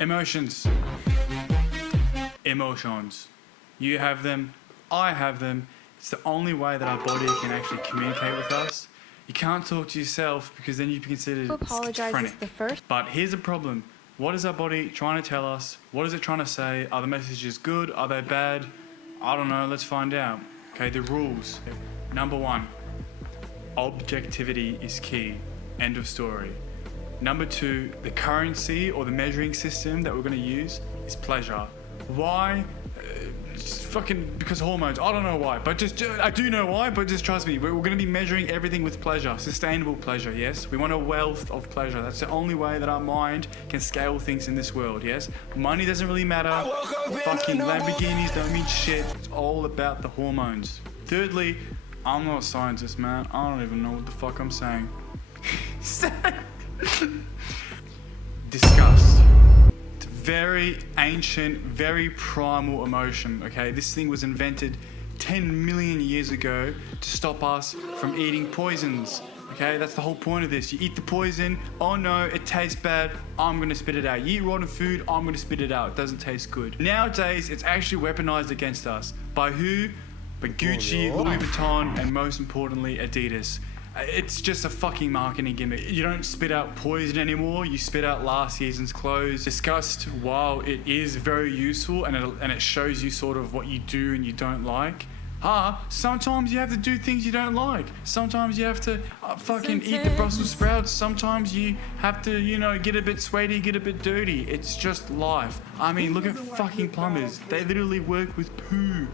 Emotions. Emotions. You have them, I have them. It's the only way that our body can actually communicate with us. You can't talk to yourself because then you'd be considered schizophrenic. But here's the problem. What is our body trying to tell us? What is it trying to say? Are the messages good? Are they bad? I don't know. Let's find out. Okay, the rules. Number 1, objectivity is key. End of story. Number 2, the currency or the measuring system that we're going to use is pleasure. Why? Just fucking because hormones. I don't know why, but I do know why, but just trust me. We're going to be measuring everything with pleasure, sustainable pleasure. Yes, we want a wealth of pleasure. That's the only way that our mind can scale things in this world. Yes, money doesn't really matter. Fucking Lamborghinis don't mean shit. It's all about the hormones. Thirdly, I'm not a scientist, man. I don't even know what the fuck I'm saying. Disgust. It's a very ancient, very primal emotion, okay? This thing was invented 10 million years ago to stop us from eating poisons, okay? That's the whole point of this. You eat the poison, oh no, it tastes bad, I'm gonna spit it out. You eat rotten food, I'm gonna spit it out. It doesn't taste good. Nowadays, it's actually weaponized against us. By who? By Gucci, Louis Vuitton, and most importantly, Adidas. It's just a fucking marketing gimmick. You don't spit out poison anymore, you spit out last season's clothes. Disgust, while it is very useful and it shows you sort of what you do and you don't like, sometimes you have to do things you don't like. Sometimes you have to fucking eat the Brussels sprouts. Sometimes you have to, you know, get a bit sweaty, get a bit dirty. It's just life. I mean, look at fucking plumbers. They literally work with poo.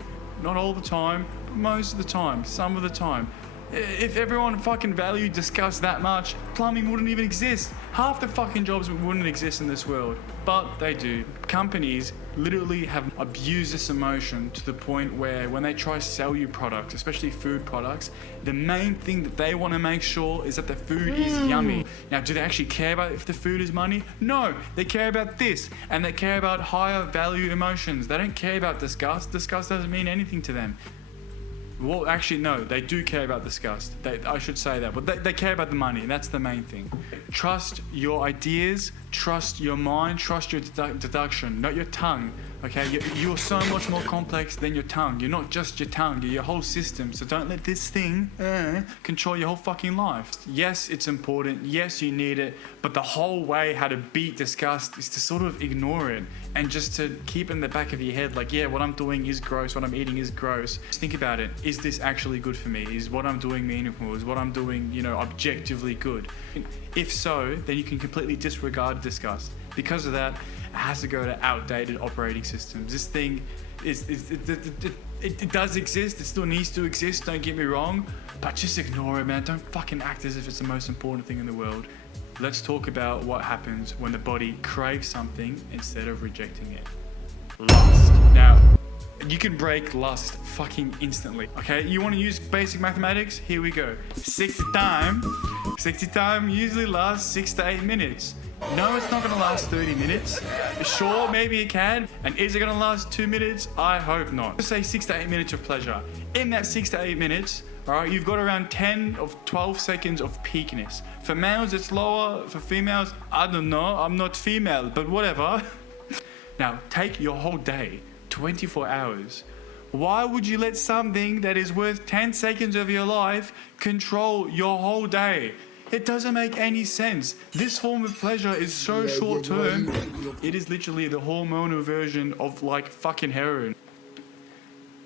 Not all the time, but most of the time, some of the time. If everyone fucking valued disgust that much, plumbing wouldn't even exist. Half the fucking jobs wouldn't exist in this world, but they do. Companies literally have abused this emotion to the point where when they try to sell you products, especially food products, the main thing that they want to make sure is that the food is yummy. Now, do they actually care about if the food is money? No, they care about this, and they care about higher value emotions. They don't care about disgust. Disgust doesn't mean anything to them. Well, actually, no, they do care about disgust. I should say that, but they care about the money. That's the main thing. Trust your ideas, trust your mind, trust your deduction, not your tongue. Okay, you're so much more complex than your tongue. You're not just your tongue, you're your whole system. So don't let this thing control your whole fucking life. Yes, it's important. Yes, you need it. But the whole way how to beat disgust is to sort of ignore it and just to keep in the back of your head, like, yeah, what I'm doing is gross, what I'm eating is gross. Just think about it. Is this actually good for me? Is what I'm doing meaningful? Is what I'm doing, you know, objectively good? If so, then you can completely disregard disgust. Because of that, it has to go to outdated operating systems. This thing it does exist. It still needs to exist. Don't get me wrong, but just ignore it, man. Don't fucking act as if it's the most important thing in the world. Let's talk about what happens when the body craves something instead of rejecting it. Lust. Now, you can break lust fucking instantly. Okay, you want to use basic mathematics? Here we go. 60 time usually lasts 6 to 8 minutes. No, it's not going to last 30 minutes. Sure, maybe it can. And is it going to last 2 minutes? I hope not. Just say 6 to 8 minutes of pleasure. In that 6 to 8 minutes, all right, you've got around 10 of 12 seconds of peakness. For males, it's lower. For females, I don't know. I'm not female, but whatever. Now, take your whole day, 24 hours. Why would you let something that is worth 10 seconds of your life control your whole day? It doesn't make any sense. This form of pleasure is so short term. It is literally the hormonal version of like fucking heroin.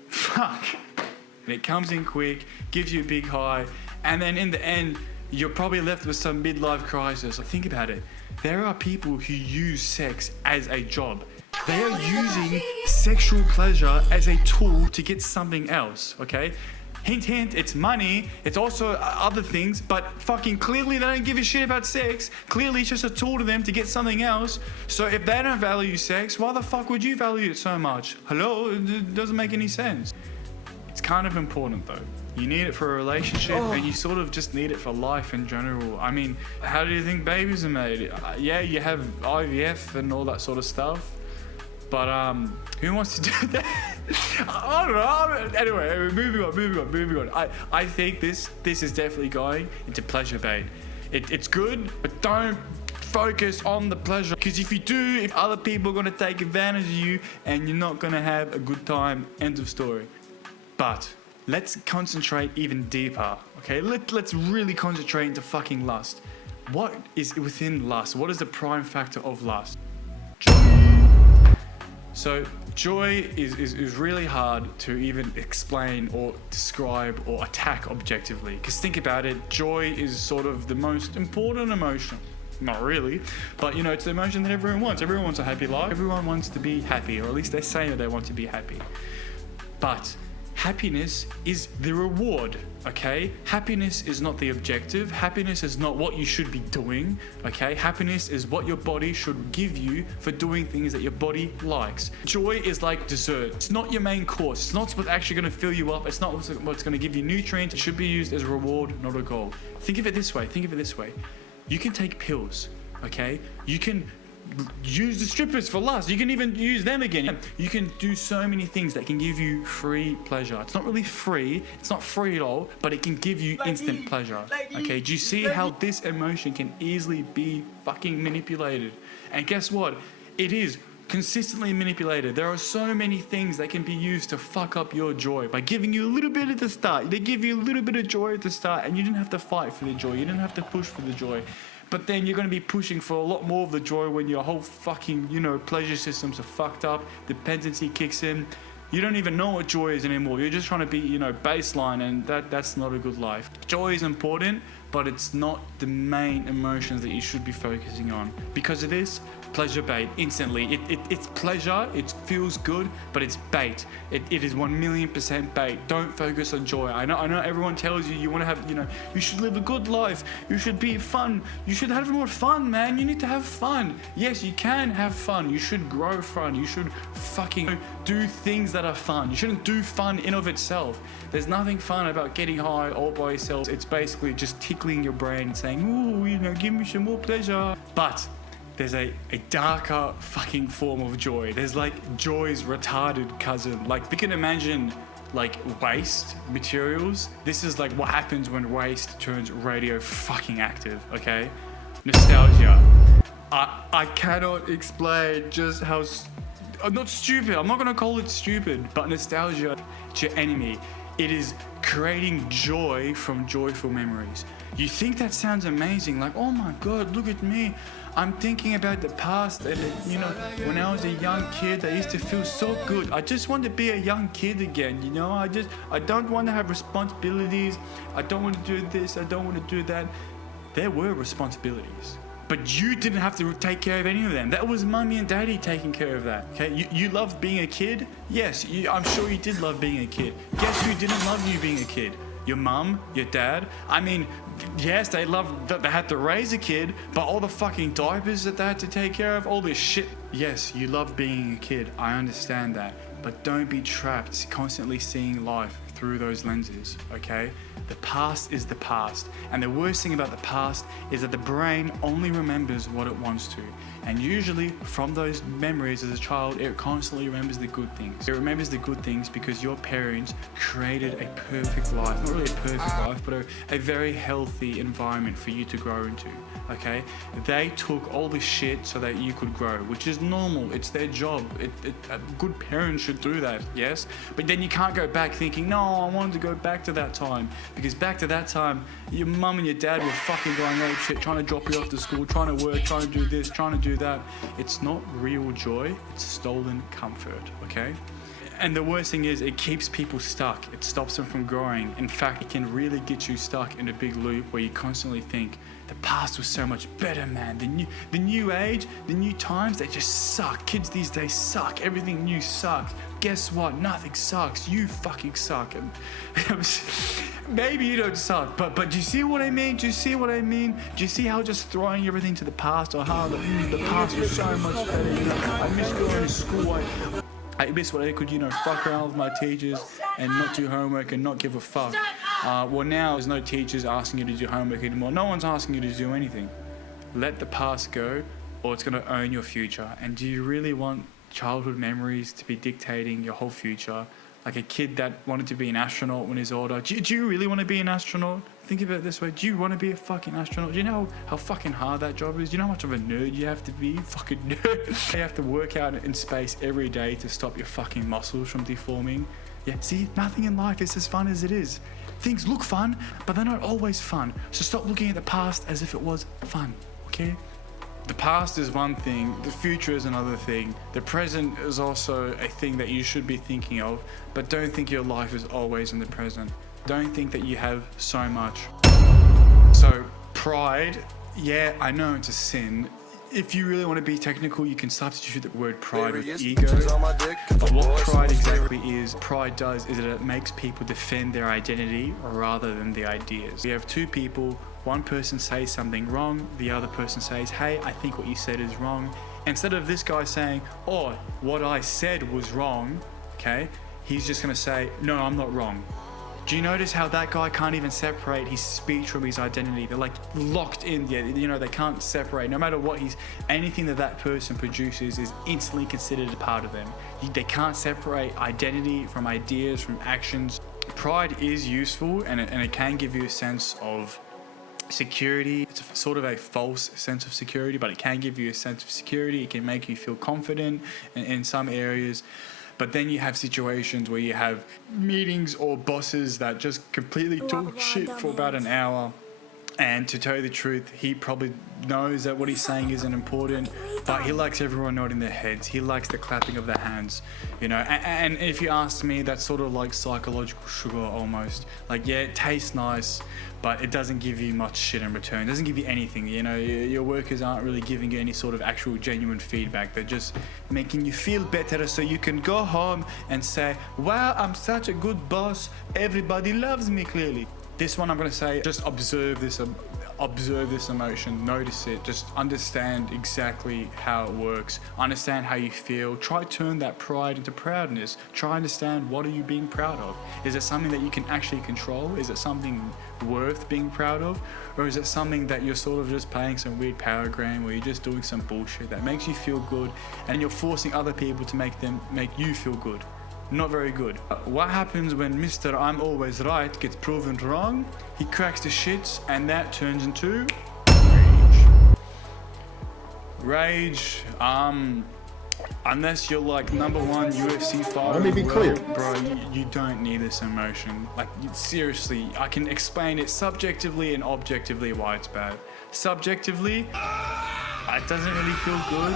Fuck. And it comes in quick, gives you a big high, and then in the end, you're probably left with some midlife crisis. Think about it. There are people who use sex as a job. They are using sexual pleasure as a tool to get something else, okay? Hint, hint, it's money, it's also other things, but fucking clearly they don't give a shit about sex. Clearly it's just a tool to them to get something else. So if they don't value sex, why the fuck would you value it so much? Hello? It doesn't make any sense. It's kind of important though. You need it for a relationship and you sort of just need it for life in general. I mean, how do you think babies are made? Yeah, you have IVF and all that sort of stuff. But who wants to do that? I don't know. Anyway, moving on. I think this is definitely going into pleasure bait. It's good, but don't focus on the pleasure. Because if you do, if other people are going to take advantage of you and you're not going to have a good time, end of story. But let's concentrate even deeper, okay? Let's really concentrate into fucking lust. What is within lust? What is the prime factor of lust? Joy. So joy is really hard to even explain or describe or attack objectively. Because think about it, joy is sort of the most important emotion. Not really, but it's the emotion that everyone wants. Everyone wants a happy life. Everyone wants to be happy, or at least they say that they want to be happy. But happiness is the reward, okay? Happiness is not the objective. Happiness is not what you should be doing, okay? Happiness is what your body should give you for doing things that your body likes. Joy is like dessert. It's not your main course. It's not what's actually going to fill you up. It's not what's going to give you nutrients. It should be used as a reward, not a goal. Think of it this way. You can take pills, okay? You can use the strippers for lust. You can even use them again. You can do so many things that can give you free pleasure. It's not really free. It's not free at all, but it can give you instant pleasure. Okay, do you see how this emotion can easily be fucking manipulated? And guess what? It is consistently manipulated. There are so many things that can be used to fuck up your joy by giving you a little bit at the start. They give you a little bit of joy at the start and you didn't have to fight for the joy. You didn't have to push for the joy. But then you're going to be pushing for a lot more of the joy when your whole fucking, pleasure systems are fucked up. Dependency kicks in. You don't even know what joy is anymore. You're just trying to be, baseline, and that's not a good life. Joy is important, but it's not the main emotions that you should be focusing on. Because of this, pleasure bait instantly. It's pleasure, it feels good, but it's bait. It is 1,000,000% bait. Don't focus on joy. I know everyone tells you want to have, you should live a good life. You should be fun. You should have more fun, man. You need to have fun. Yes, you can have fun. You should grow fun. You should fucking do things that are fun. You shouldn't do fun in of itself. There's nothing fun about getting high all by yourself. It's basically just tickling your brain and saying, ooh, give me some more pleasure. But there's a darker fucking form of joy. There's like joy's retarded cousin. Like, we can imagine like waste materials. This is like what happens when waste turns radio fucking active, okay? Nostalgia. I cannot explain just how not stupid. I'm not gonna call it stupid, but nostalgia is your enemy. It is creating joy from joyful memories. You think that sounds amazing, like, oh my God, look at me. I'm thinking about the past and, when I was a young kid, I used to feel so good. I just want to be a young kid again, I don't want to have responsibilities. I don't want to do this, I don't want to do that. There were responsibilities, but you didn't have to take care of any of them. That was mommy and daddy taking care of that, okay? You loved being a kid? Yes, I'm sure you did love being a kid. Guess who didn't love you being a kid? Your mum, your dad. I mean, yes, they loved that they had to raise a kid, but all the fucking diapers that they had to take care of, all this shit. Yes, you love being a kid. I understand that. But don't be trapped constantly seeing life through those lenses, okay? The past is the past. And the worst thing about the past is that the brain only remembers what it wants to. And usually from those memories as a child, it constantly remembers the good things. It remembers the good things because your parents created a perfect life. Not really a perfect life, but a very healthy environment for you to grow into, okay? They took all the shit so that you could grow, which is normal. It's their job. A good parent should do that, yes? But then you can't go back thinking, no, I wanted to go back to that time. Because back to that time, your mum and your dad were fucking going ape shit, trying to drop you off to school, trying to work, trying to do this, trying to do that. It's not real joy, it's stolen comfort, okay? And the worst thing is it keeps people stuck. It stops them from growing. In fact, it can really get you stuck in a big loop where you constantly think, the past was so much better, man. The new age, the new times, they just suck. Kids these days suck. Everything new sucks. Guess what? Nothing sucks. You fucking suck. And maybe you don't suck, but do you see what I mean? Do you see what I mean? Do you see how just throwing everything to the past, or how the past was so much better? I miss going to school. I miss when I could, fuck around with my teachers and not do homework and not give a fuck. Well, now there's no teachers asking you to do homework anymore. No one's asking you to do anything. Let the past go, or it's going to own your future. And do you really want childhood memories to be dictating your whole future? Like a kid that wanted to be an astronaut when he's older. Do you really want to be an astronaut? Think about it this way. Do you want to be a fucking astronaut? Do you know how fucking hard that job is? Do you know how much of a nerd you have to be? Fucking nerd. You have to work out in space every day to stop your fucking muscles from deforming. Yeah, see, nothing in life is as fun as it is. Things look fun, but they're not always fun. So stop looking at the past as if it was fun, okay? The past is one thing, the future is another thing. The present is also a thing that you should be thinking of, but don't think your life is always in the present. Don't think that you have so much. So, pride, yeah, I know it's a sin. If you really want to be technical, you can substitute the word pride with ego. But what pride exactly is, pride does is that it makes people defend their identity rather than the ideas. You have two people, one person says something wrong, the other person says, hey, I think what you said is wrong. Instead of this guy saying, oh, what I said was wrong, okay, he's just going to say, no, I'm not wrong. Do you notice how that guy can't even separate his speech from his identity? They're like locked in, yeah, you know, they can't separate. No matter what anything that person produces is instantly considered a part of them. They can't separate identity from ideas, from actions. Pride is useful and it can give you a sense of security. It's sort of a false sense of security, but it can give you a sense of security. It can make you feel confident in some areas. But then you have situations where you have meetings or bosses that just completely talk shit for about an hour. And to tell you the truth, he probably knows that what he's saying isn't important, but he likes everyone nodding their heads. He likes the clapping of their hands, you know. And if you ask me, that's sort of like psychological sugar almost. Like, yeah, it tastes nice, but it doesn't give you much shit in return. It doesn't give you anything, you know. Your workers aren't really giving you any sort of actual genuine feedback. They're just making you feel better so you can go home and say, wow, I'm such a good boss. Everybody loves me, clearly. This one I'm going to say, just observe this emotion, notice it, just understand exactly how it works, understand how you feel, try turn that pride into proudness, try understand what are you being proud of. Is it something that you can actually control? Is it something worth being proud of? Or is it something that you're sort of just playing some weird power game where you're just doing some bullshit that makes you feel good and you're forcing other people to make you feel good? Not very good. What happens when Mr. I'm always right gets proven wrong? He cracks the shits and that turns into rage. Unless you're like #1 UFC fighter. Let me be clear. Bro, you don't need this emotion. Like, seriously, I can explain it subjectively and objectively why it's bad. Subjectively, it doesn't really feel good.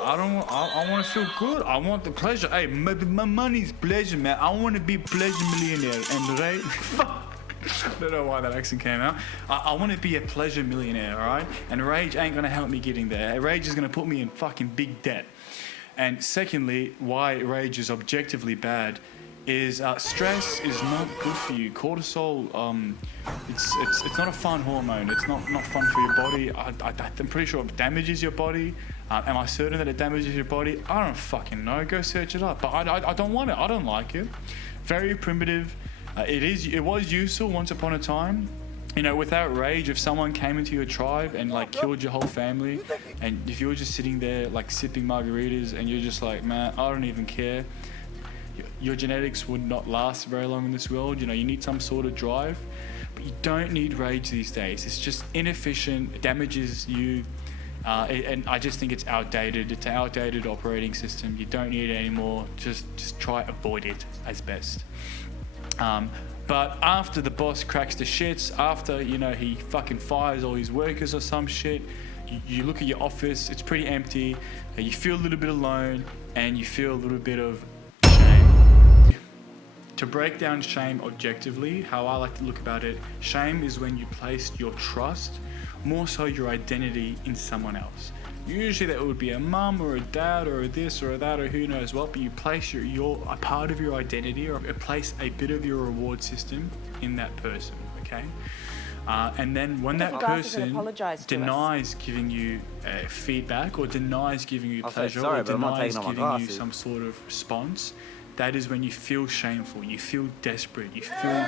I want to feel good. I want the pleasure. Hey, my money's pleasure, man. I want to be a pleasure millionaire. And right? I don't know why that accent came out. I want to be a pleasure millionaire, all right? And rage ain't going to help me getting there. Rage is going to put me in fucking big debt. And secondly, why rage is objectively bad is stress is not good for you. Cortisol, it's not a fun hormone. It's not fun for your body. I'm pretty sure it damages your body. Am I certain that it damages your body? I don't fucking know. Go search it up. But I don't want it. I don't like it. Very primitive. It was useful once upon a time. You know, without rage, if someone came into your tribe and like killed your whole family, and if you were just sitting there like sipping margaritas and you're just like, man, I don't even care. Your genetics would not last very long in this world. You know, you need some sort of drive, but you don't need rage these days. It's just inefficient, it damages you, and I just think it's outdated. It's an outdated operating system. You don't need it anymore. Just try avoid it as best. But after the boss cracks the shits, after, you know, he fucking fires all his workers or some shit, you look at your office, it's pretty empty, you feel a little bit alone, and you feel a little bit of To break down shame objectively, how I like to look about it, shame is when you place your trust, more so your identity, in someone else. Usually that would be a mum or a dad or a this or a that or who knows what, but you place a part of your identity or place a bit of your reward system in that person, okay? And then when that person denies giving you feedback or denies giving you pleasure or denies giving you some sort of response, that is when you feel shameful, you feel desperate, you feel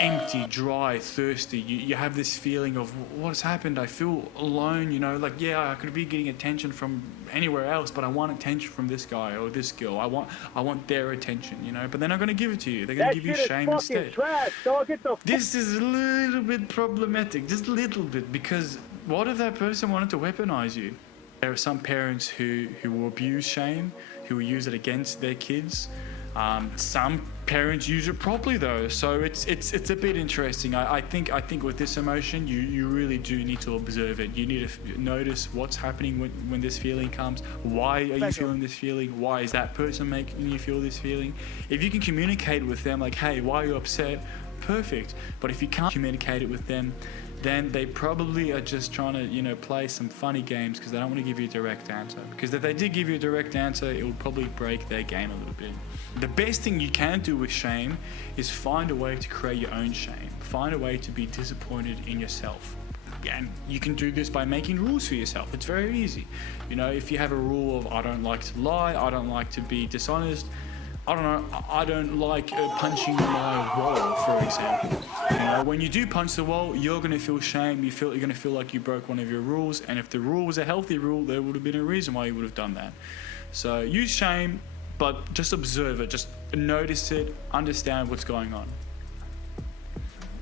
empty, dry, thirsty. You have this feeling of what's happened. I feel alone, you know, like, yeah, I could be getting attention from anywhere else, but I want attention from this guy or this girl. I want their attention, you know, but they're not going to give it to you. They're going to give you shame instead. Trash, dog. Get the This is a little bit problematic, just a little bit, because what if that person wanted to weaponize you? There are some parents who will abuse shame, who will use it against their kids. Some parents use it properly though, so it's a bit interesting. I think with this emotion, you really do need to observe it. You need to notice what's happening when this feeling comes. Why are you feeling this feeling? Why is that person making you feel this feeling? If you can communicate with them, like, hey, why are you upset? Perfect. But if you can't communicate it with them, then they probably are just trying to, you know, play some funny games because they don't want to give you a direct answer. Because if they did give you a direct answer, it would probably break their game a little bit. The best thing you can do with shame is find a way to create your own shame. Find a way to be disappointed in yourself. And you can do this by making rules for yourself. It's very easy. You know, if you have a rule of, I don't like to lie, I don't like to be dishonest, I don't know, I don't like punching my wall, for example. You know, when you do punch the wall, you're going to feel shame. You're going to feel like you broke one of your rules. And if the rule was a healthy rule, there would have been a reason why you would have done that. So use shame, but just observe it. Just notice it. Understand what's going on.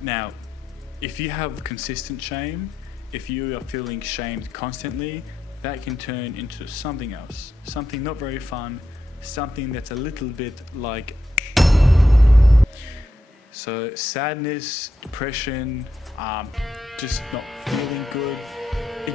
Now, if you have consistent shame, if you are feeling shamed constantly, that can turn into something else. Something not very fun. Something that's a little bit like, so sadness, depression, just not feeling good.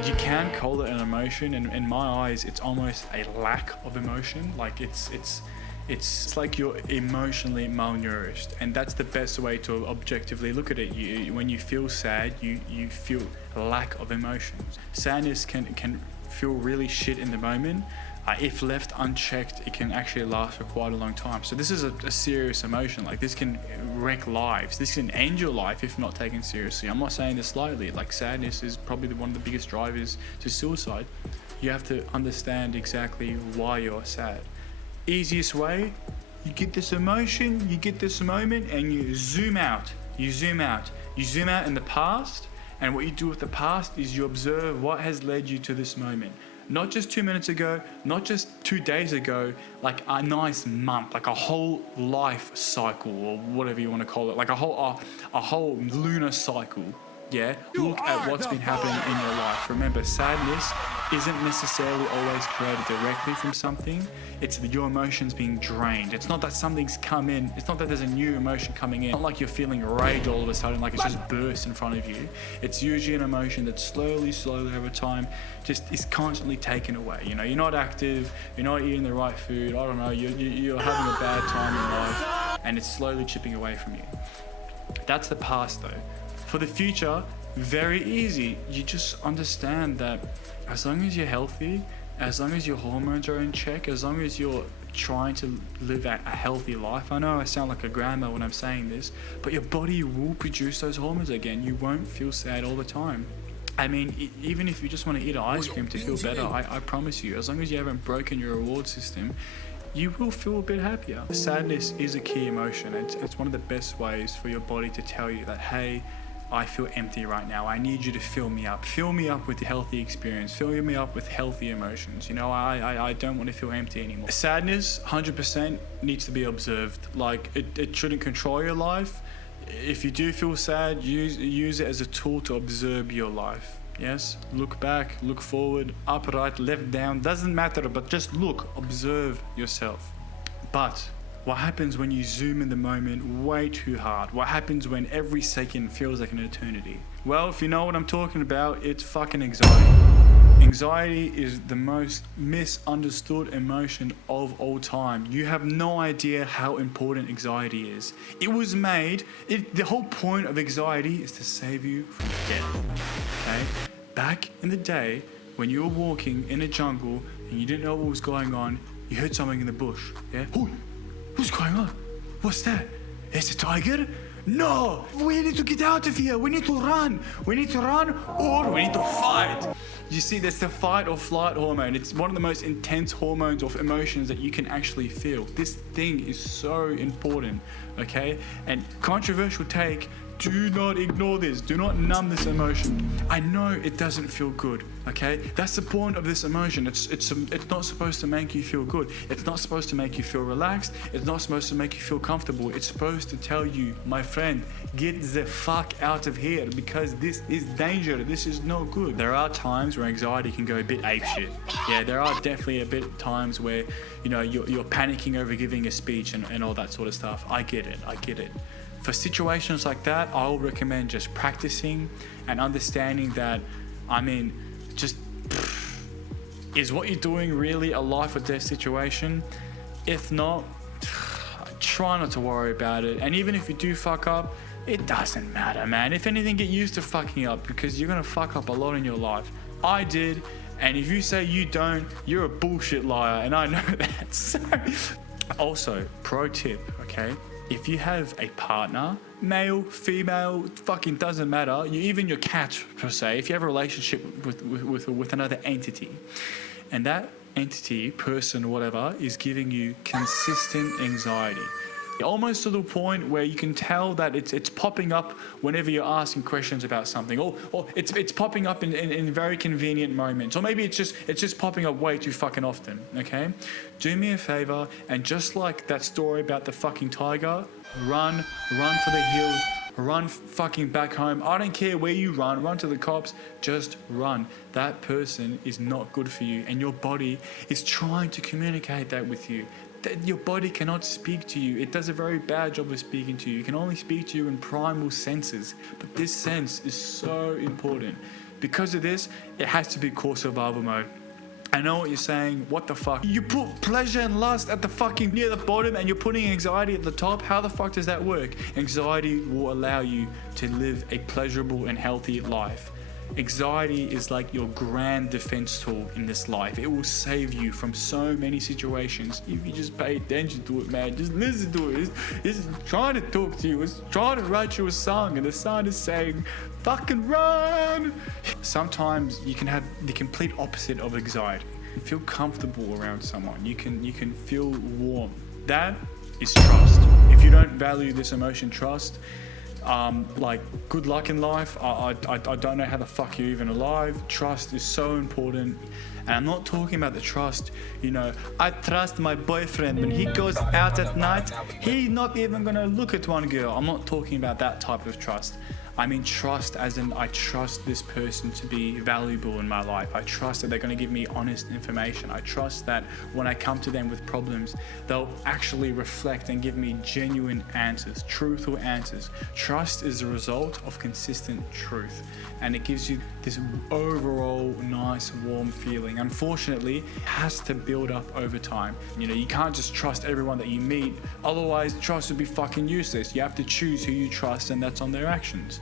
You can call it an emotion, and in my eyes, it's almost a lack of emotion. Like it's like you're emotionally malnourished, and that's the best way to objectively look at it. When you feel sad, you feel a lack of emotions. Sadness can feel really shit in the moment. If left unchecked, it can actually last for quite a long time. So this is a serious emotion. Like, this can wreck lives. This can end your life if not taken seriously. I'm not saying this lightly. Like, sadness is probably one of the biggest drivers to suicide. You have to understand exactly why you're sad. Easiest way, you get this emotion, you get this moment, and you zoom out. You zoom out. You zoom out in the past, and what you do with the past is you observe what has led you to this moment. Not just 2 minutes ago, not just 2 days ago, like a nice month, like a whole life cycle, or whatever you want to call it, like a whole lunar cycle. Yeah, look at what's been happening in your life. Remember, sadness isn't necessarily always created directly from something. It's your emotions being drained. It's not that something's come in. It's not that there's a new emotion coming in. It's not like you're feeling rage all of a sudden, like it's just burst in front of you. It's usually an emotion that slowly over time just is constantly taken away. You know, you're not active, you're not eating the right food, I don't know, you're having a bad time in life, and it's slowly chipping away from you. That's the past though. For the future, very easy. You just understand that as long as you're healthy, as long as your hormones are in check, as long as you're trying to live a healthy life. I know I sound like a grandma when I'm saying this, but your body will produce those hormones again. You won't feel sad all the time. I mean, even if you just want to eat ice cream to feel better, I promise you, as long as you haven't broken your reward system, you will feel a bit happier. Sadness is a key emotion. It's one of the best ways for your body to tell you that, hey, I feel empty right now. I need you to fill me up. Fill me up with healthy experience. Fill me up with healthy emotions. You know, I don't want to feel empty anymore. Sadness, 100% needs to be observed. Like, it shouldn't control your life. If you do feel sad, use it as a tool to observe your life. Yes, look back, look forward, up, right, left, down, doesn't matter, but just look, observe yourself. But what happens when you zoom in the moment way too hard? What happens when every second feels like an eternity? Well, if you know what I'm talking about, it's fucking anxiety. Anxiety is the most misunderstood emotion of all time. You have no idea how important anxiety is. It was made, the whole point of anxiety is to save you from death. Okay? Back in the day, when you were walking in a jungle and you didn't know what was going on, you heard something in the bush. Yeah? What's going on? What's that? It's a tiger? No! We need to get out of here. We need to run. We need to run, or we need to fight. You see, that's the fight or flight hormone. It's one of the most intense hormones of emotions that you can actually feel. This thing is so important, okay? And controversial take, Do not ignore this. Do not numb this emotion. I know it doesn't feel good, okay? That's the point of this emotion. It's not supposed to make you feel good. It's not supposed to make you feel relaxed. It's not supposed to make you feel comfortable. It's supposed to tell you, my friend, get the fuck out of here because this is danger. This is no good. There are times where anxiety can go a bit apeshit. Yeah, there are definitely a bit times where, you know, you're panicking over giving a speech and all that sort of stuff. I get it. For situations like that, I'll recommend just practicing and understanding that, I mean, just is what you're doing really a life or death situation? If not, try not to worry about it. And even if you do fuck up, it doesn't matter, man. If anything, get used to fucking up because you're gonna fuck up a lot in your life. I did, and if you say you don't, you're a bullshit liar, and I know that. So, also, pro tip, okay? If you have a partner, male, female, fucking doesn't matter. Even your cat per se. If you have a relationship with another entity, and that entity, person, whatever, is giving you consistent anxiety, almost to the point where you can tell that it's popping up whenever you're asking questions about something, or it's popping up in very convenient moments, or maybe it's just popping up way too fucking often. Okay, do me a favor, and just like that story about the fucking tiger, run for the hills, run fucking back home. I don't care where you run to the cops, just run. That person is not good for you, and your body is trying to communicate that with you. Your body cannot speak to you. It does a very bad job of speaking to you. It can only speak to you in primal senses. But this sense is so important. Because of this, it has to be core survival mode. I know what you're saying. What the fuck? You put pleasure and lust at the fucking near the bottom and you're putting anxiety at the top. How the fuck does that work? Anxiety will allow you to live a pleasurable and healthy life. Anxiety is like your grand defense tool in this life. It will save you from so many situations if you just pay attention to it, man. Just listen to it. It's trying to talk to you. It's trying to write you a song, and the song is saying, fucking run. Sometimes you can have the complete opposite of anxiety. You feel comfortable around someone. You can feel warm. That is trust. If you don't value this emotion, trust, like, good luck in life. I don't know how the fuck you're even alive. Trust is so important. And I'm not talking about the trust, you know, I trust my boyfriend when he goes out at night, he's not even gonna look at one girl. I'm not talking about that type of trust. I mean trust as in I trust this person to be valuable in my life. I trust that they're going to give me honest information. I trust that when I come to them with problems, they'll actually reflect and give me genuine answers, truthful answers. Trust is a result of consistent truth, and it gives you this overall nice, warm feeling. Unfortunately, it has to build up over time. You know, you can't just trust everyone that you meet, otherwise trust would be fucking useless. You have to choose who you trust, and that's on their actions.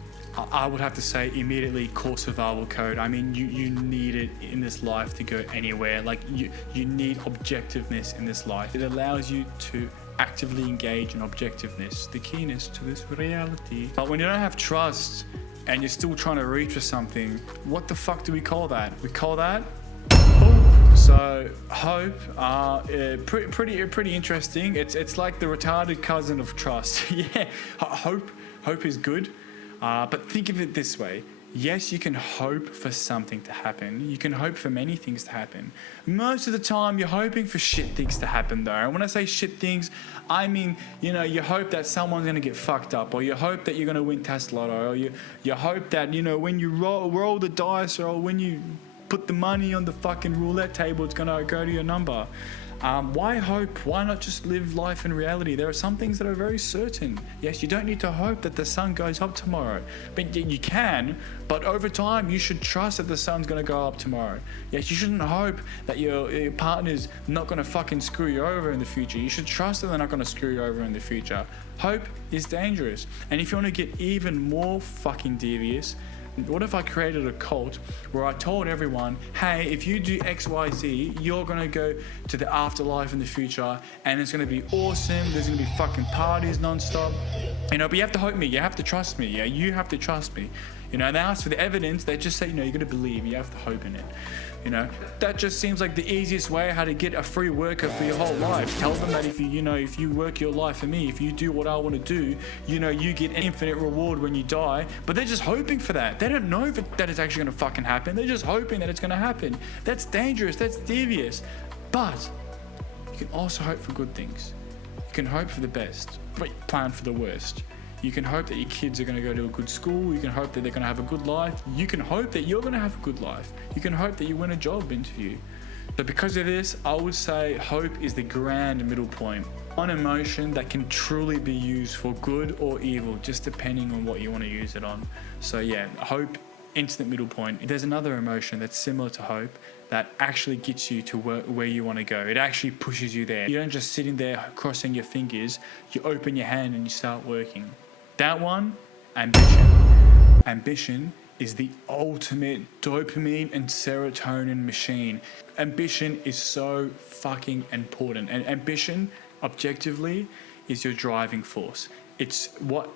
I would have to say immediately core survival code. I mean, you need it in this life to go anywhere. Like you need objectiveness in this life. It allows you to actively engage in objectiveness, the keyness to this reality. But when you don't have trust and you're still trying to reach for something, what the fuck do we call that? We call that hope. So hope, pretty interesting. It's like the retarded cousin of trust. Yeah, hope is good. But think of it this way. Yes, you can hope for something to happen. You can hope for many things to happen. Most of the time, you're hoping for shit things to happen, though. And when I say shit things, I mean, you know, you hope that someone's going to get fucked up, or you hope that you're going to win Tesla, or you hope that, you know, when you roll the dice, or when you put the money on the fucking roulette table, it's going to go to your number. Why hope? Why not just live life in reality? There are some things that are very certain. Yes, you don't need to hope that the sun goes up tomorrow, but you can. But over time, you should trust that the sun's going to go up tomorrow. Yes, you shouldn't hope that your partner's not going to fucking screw you over in the future. You should trust that they're not going to screw you over in the future. Hope is dangerous. And if you want to get even more fucking devious, what if I created a cult where I told everyone, hey, if you do XYZ, you're going to go to the afterlife in the future and it's going to be awesome. There's going to be fucking parties nonstop. You know, but you have to hope me. You have to trust me. Yeah, you have to trust me. You know, they ask for the evidence. They just say, you know, you're going to believe. You have to hope in it. You know, that just seems like the easiest way how to get a free worker for your whole life. Tell them that if you work your life for me, if you do what I want to do, you get an infinite reward when you die. But they're just hoping for that. They don't know that it's actually going to fucking happen. They're just hoping that it's going to happen. That's dangerous. That's devious. But you can also hope for good things. You can hope for the best, but plan for the worst. You can hope that your kids are going to go to a good school. You can hope that they're going to have a good life. You can hope that you're going to have a good life. You can hope that you win a job interview. But because of this, I would say hope is the grand middle point. One emotion that can truly be used for good or evil, just depending on what you want to use it on. So yeah, hope, instant middle point. There's another emotion that's similar to hope that actually gets you to where you want to go. It actually pushes you there. You don't just sitting there crossing your fingers. You open your hand and you start working. That one, ambition. Ambition is the ultimate dopamine and serotonin machine. Ambition is so fucking important. And ambition, objectively, is your driving force. It's what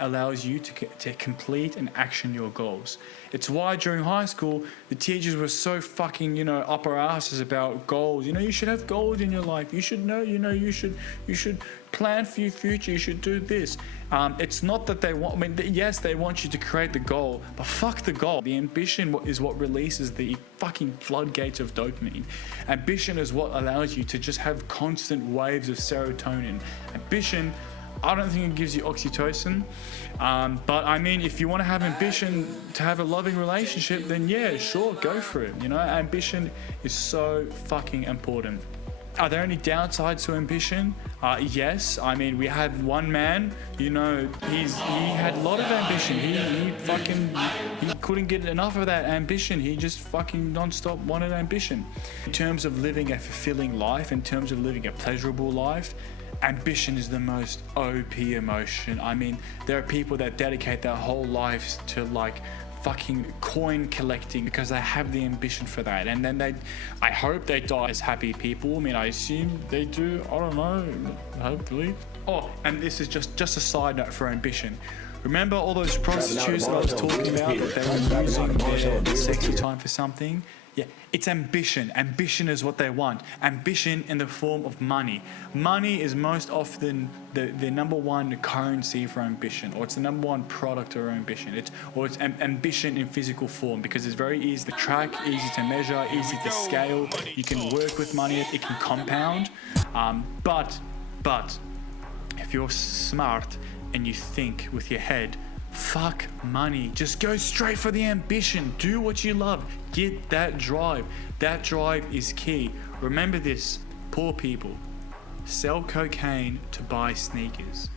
allows you to complete and action your goals. It's why during high school, the teachers were so fucking, up our asses about goals. You should have goals in your life. You should know, you should plan for your future. You should do this. It's not that they want, yes, they want you to create the goal, but fuck the goal. The ambition is what releases the fucking floodgates of dopamine. Ambition is what allows you to just have constant waves of serotonin. Ambition, I don't think it gives you oxytocin, but if you want to have ambition to have a loving relationship, then yeah, sure, go for it. Ambition is so fucking important. Are there any downsides to ambition? Yes. We had one man, he had a lot of ambition. He couldn't get enough of that ambition. He just fucking non-stop wanted ambition. In terms of living a fulfilling life, in terms of living a pleasurable life, ambition is the most OP emotion. There are people that dedicate their whole lives to fucking coin collecting because they have the ambition for that, and then I hope they die as happy people. I assume they do. I don't know, hopefully. Oh, and this is just a side note for ambition. Remember all those prostitutes that I was talking about, that they were using their sexy time for something? Yeah, it's ambition. Ambition is what they want. Ambition in the form of money. Money is most often the number one currency for ambition, or it's the number one product of ambition. It's ambition in physical form, because it's very easy to track, easy to measure, easy to scale. You can work with money, it can compound. But if you're smart and you think with your head, fuck money. Just go straight for the ambition. Do what you love. Get that drive. That drive is key. Remember this, poor people sell cocaine to buy sneakers.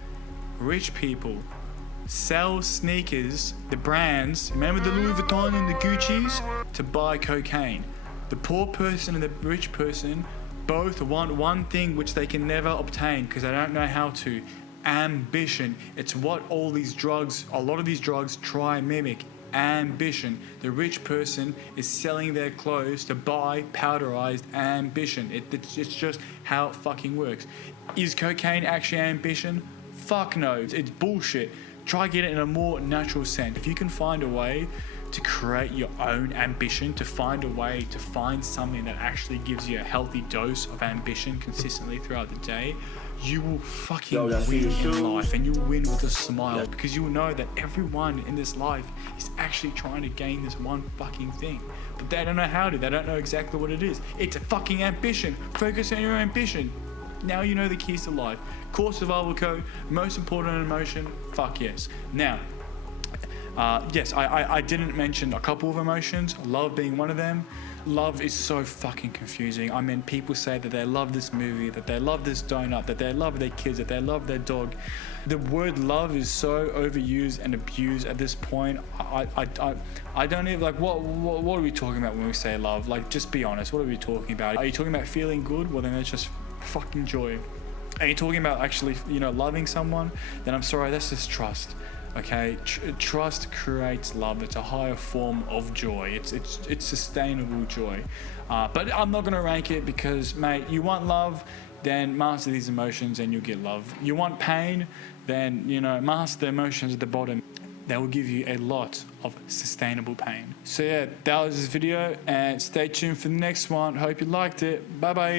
Rich people sell sneakers, the brands, remember the Louis Vuitton and the Gucci's, to buy cocaine. The poor person and the rich person both want one thing which they can never obtain because they don't know how to. Ambition. It's what a lot of these drugs try and mimic. Ambition. The rich person is selling their clothes to buy powderized ambition. It's just how it fucking works. Is cocaine actually ambition? Fuck no. It's bullshit. Try get it in a more natural sense. If you can find a way to create your own ambition, to find a way to find something that actually gives you a healthy dose of ambition consistently throughout the day, you will fucking win in life, and you'll win with a smile, because you will know that everyone in this life is actually trying to gain this one fucking thing, but they don't know how to. They don't know exactly what it is. It's a fucking ambition. Focus on your ambition. Now you know the keys to life. Core survival code, most important emotion, fuck yes. Now, yes, I didn't mention a couple of emotions, love being one of them. Love is so fucking confusing. People say that they love this movie, that they love this donut, that they love their kids, that they love their dog. The word love is so overused and abused at this point. I don't even, what are we talking about when we say love? Just be honest, what are we talking about? Are you talking about feeling good? Well, then it's just fucking joy. Are you talking about actually, loving someone? Then I'm sorry, that's just trust. Okay, trust creates love. It's a higher form of joy. It's sustainable joy. But I'm not gonna rank it because, mate, you want love, then master these emotions and you'll get love. You want pain, then master the emotions at the bottom. they will give you a lot of sustainable pain. So yeah, that was this video, and stay tuned for the next one. Hope you liked it. Bye bye.